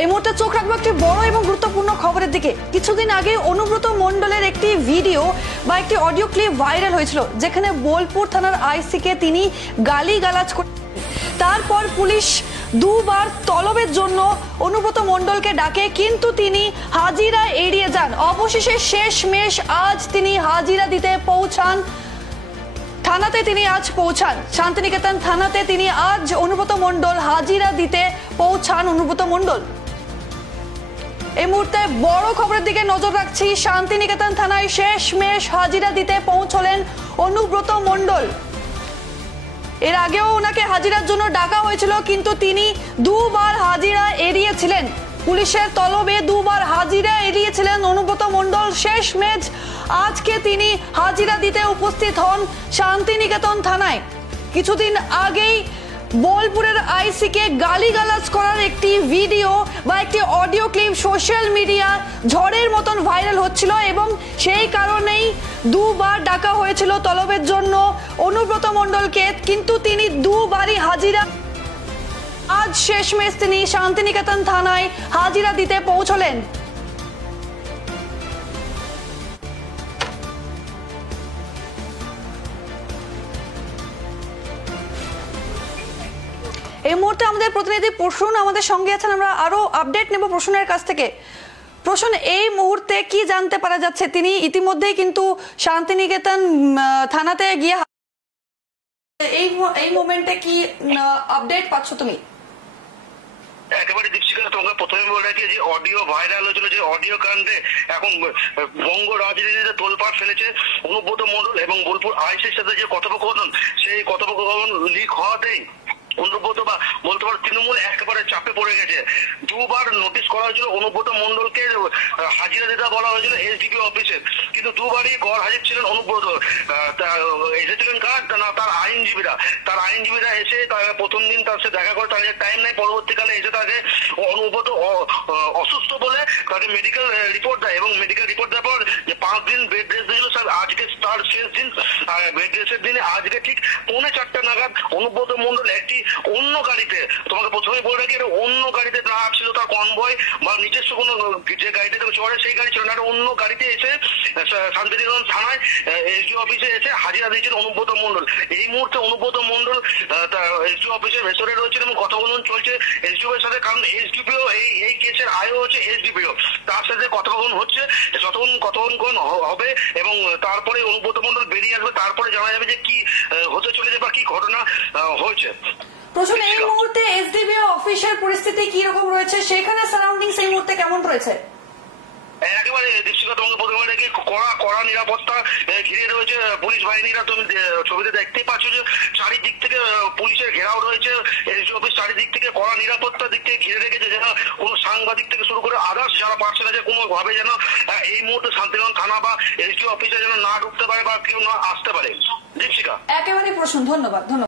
এই মুহূর্তে চোখ রাখবো একটি বড় এবং গুরুত্বপূর্ণ খবরের দিকে। কিছুদিন আগে অনুব্রত মণ্ডলের একটি ভিডিও বা একটি অডিও ক্লিপ ভাইরাল হয়েছিল, যেখানে বোলপুর থানার আইসিকে তিনি গালিগালাজ করে। তারপর পুলিশ দুবার তলবের জন্য অনুব্রত মণ্ডলকে ডাকে, কিন্তু তিনি হাজিরা এড়িয়ে যান। অবশেষে শেষমেশ আজ তিনি হাজিরা দিতে পৌঁছান থানাতে। তিনি আজ পৌঁছান শান্তিনিকেতন থানাতে। তিনি আজ অনুব্রত মণ্ডল হাজিরা দিতে পৌঁছান অনুব্রত মণ্ডল। এই মুহূর্তে বড় খবরের দিকে নজর রাখছি। শান্তিনিকেতন থানায় শেষমেশ হাজিরা দিতে পৌঁছলেন অনুব্রত মণ্ডল। এর আগেও ওনাকে হাজিরার জন্য ডাকা হয়েছিল, কিন্তু তিনি দুবার হাজিরা এড়িয়েছিলেন। পুলিশের তলবে দুবার হাজিরা এড়িয়েছিলেন অনুব্রত মণ্ডল। শেষমেশ আজকে তিনি হাজিরা দিতে উপস্থিত হন শান্তিনিকেতন থানায়। কিছুদিন আগেই বোলপুরের আইসিকে গালিগালাজ করার একটি ভিডিও বা একটি অডিও ক্লিপ সোশ্যাল মিডিয়া ঝড়ের মতন ভাইরাল হচ্ছিল, এবং সেই কারণেই দুবার ডাকা হয়েছিল তলবের জন্য অনুব্রত মণ্ডলকে, কিন্তু তিনি দুবারই হাজিরা। আজ শেষমেশ তিনি শান্তিনিকেতন থানায় হাজিরা দিতে পৌঁছলেন। এই মুহূর্তে আমাদের প্রতিনিধি প্রসূন আমাদের সঙ্গে আছেন। আমরা আরো আপডেট নেব প্রসূনের কাছ থেকে। প্রসূন, এই মুহূর্তে কি জানতে পারা যাচ্ছে? তিনি ইতিমধ্যেই কিন্তু শান্তিনিকেতন থানাতে গিয়ে এই মোমেন্টে কি আপডেট পাচ্ছ তুমি? একেবারে দীপশিকা, তোমাকে প্রথমে বলে রাখি যে অডিও ভাইরাল হয়েছিল, যে অডিও কাণ্ডে এখন বঙ্গ রাজনীতিতে তোলপাড় ফেলেছে অনুব্রত মণ্ডল এবং বোলপুর আইসির সাথে যে কথোপকথন, সেই কথোপকথন লিক হওয়াতেই অনুব্রত বা বলতে পারো তৃণমূল একেবারে চাপে পড়ে গেছে। দুবার নোটিশ করা হয়েছিল অনুব্রত মণ্ডলকে, হাজিরা দিতে বলা হয়েছিল এসডিপি অফিসে, কিন্তু দুবারই গড় হাজির ছিলেন অনুব্রত। এসেছিলেন কার না, তার আইনজীবীরা এসে প্রথম দিন তার সাথে দেখা করে, তার টাইম নাই, পরবর্তীকালে এসে তাকে অনুব্রত অসুস্থ বলে তাকে মেডিকেল রিপোর্ট দেয়, এবং মেডিকেল রিপোর্ট দেওয়ার পর যে 5 দিন বেড রেস্ট দিয়েছিল, আজকে তার শেষ দিন। বেড রেস্টের দিনে আজকে ঠিক 3:45 নাগাদ অনুব্রত মণ্ডল একটি অন্য গাড়িতে, তোমাকে প্রথমে বলে রাখি এটা অন্য গাড়িতে না ছিল তার কনভয় বা নিজস্ব কোনো যে গাড়িতে চড়ে সেই গাড়ি ছিল না, একটা অন্য গাড়িতে এসে শান্তিনিকেতন থানায় এসডি অফিসে এসে হাজিরা দিয়েছেন অনুব্রত মণ্ডল। এই মুহূর্তে অনুব্রত মণ্ডল এসডি অফিসের ভেতরে রয়েছেন এবং কথোপকথন চলছে এসডিও এর সাথে, কারণ এসডিপিও এই কেসের আয়ও হচ্ছে এসডিপিও, তার সাথে কথোপকথন হচ্ছে। যতক্ষণ কথোপকথন হবে এবং তারপরে অনুব্রত মণ্ডল বেরিয়ে আসবে, তারপরে জানা যাবে যে কি হতে চলেছে বা কি ঘটনা হয়েছে। প্রশ্ন, এই মুহূর্তে এসডিপিও অফিসের পরিস্থিতি কি রকম রয়েছে? সেখানে সারাউন্ডিংস এই মুহূর্তে কেমন রয়েছে? একেবারে দীপশিকা, তোমাকে প্রথমে দেখি কড়া নিরাপত্তা ঘিরে রয়েছে পুলিশ বাহিনীরা। তুমি ছবিতে দেখতেই পাচ্ছ যে চারিদিক থেকে পুলিশের ঘেরাও রয়েছে। এসডি অফিস চারিদিক থেকে কড়া নিরাপত্তার দিক থেকে ঘিরে রেখেছে, যেন কোনো সাংবাদিক থেকে শুরু করে আদার্স যারা পারছে না যে কোনো ভাবে যেন এই মুহূর্তে শান্তিনিকেতন থানা বা এসডি অফিসে যেন না ঢুকতে পারে বা কেউ না আসতে পারে। দীপশিকা, একেবারে প্রশ্ন। ধন্যবাদ।